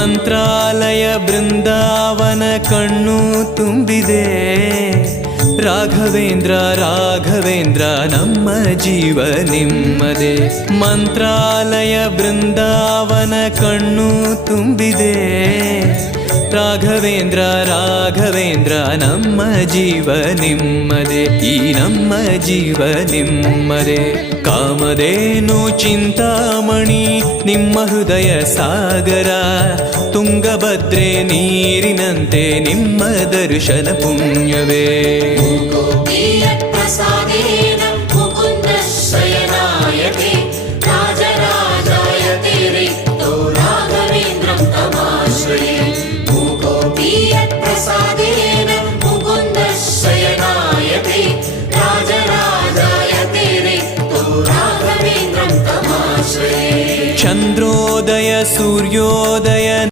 ಮಂತ್ರಾಲಯ ಬೃಂದಾವನ ಕಣ್ಣು ತುಂಬಿದೆ. ರಾಘವೇಂದ್ರ ರಾಘವೇಂದ್ರ ನಮ್ಮ ಜೀವ ನಿಮ್ಮದೇ. ಮಂತ್ರಾಲಯ ಬೃಂದಾವನ ಕಣ್ಣು ತುಂಬಿದೆ. ರಾಘವೇಂದ್ರ ರಾಘವೇಂದ್ರ ನಮ್ಮ ಜೀವ ನಿಮ್ಮದೇ. ಈ ನಮ್ಮ ಜೀವ ನಿಮ್ಮದೇ. ಕಾಮಧೇನು ಚಿಂತಾಮಣಿ ನಿಮ್ಮ ಹೃದಯ ಸಾಗರ. ತುಂಗಭದ್ರೆ ನೀರಿನಂತೆ ನಿಮ್ಮ ದರ್ಶನ ಪುಣ್ಯವೇ. ಚಂದ್ರೋದಯ ಸೂರ್ಯೋದಯ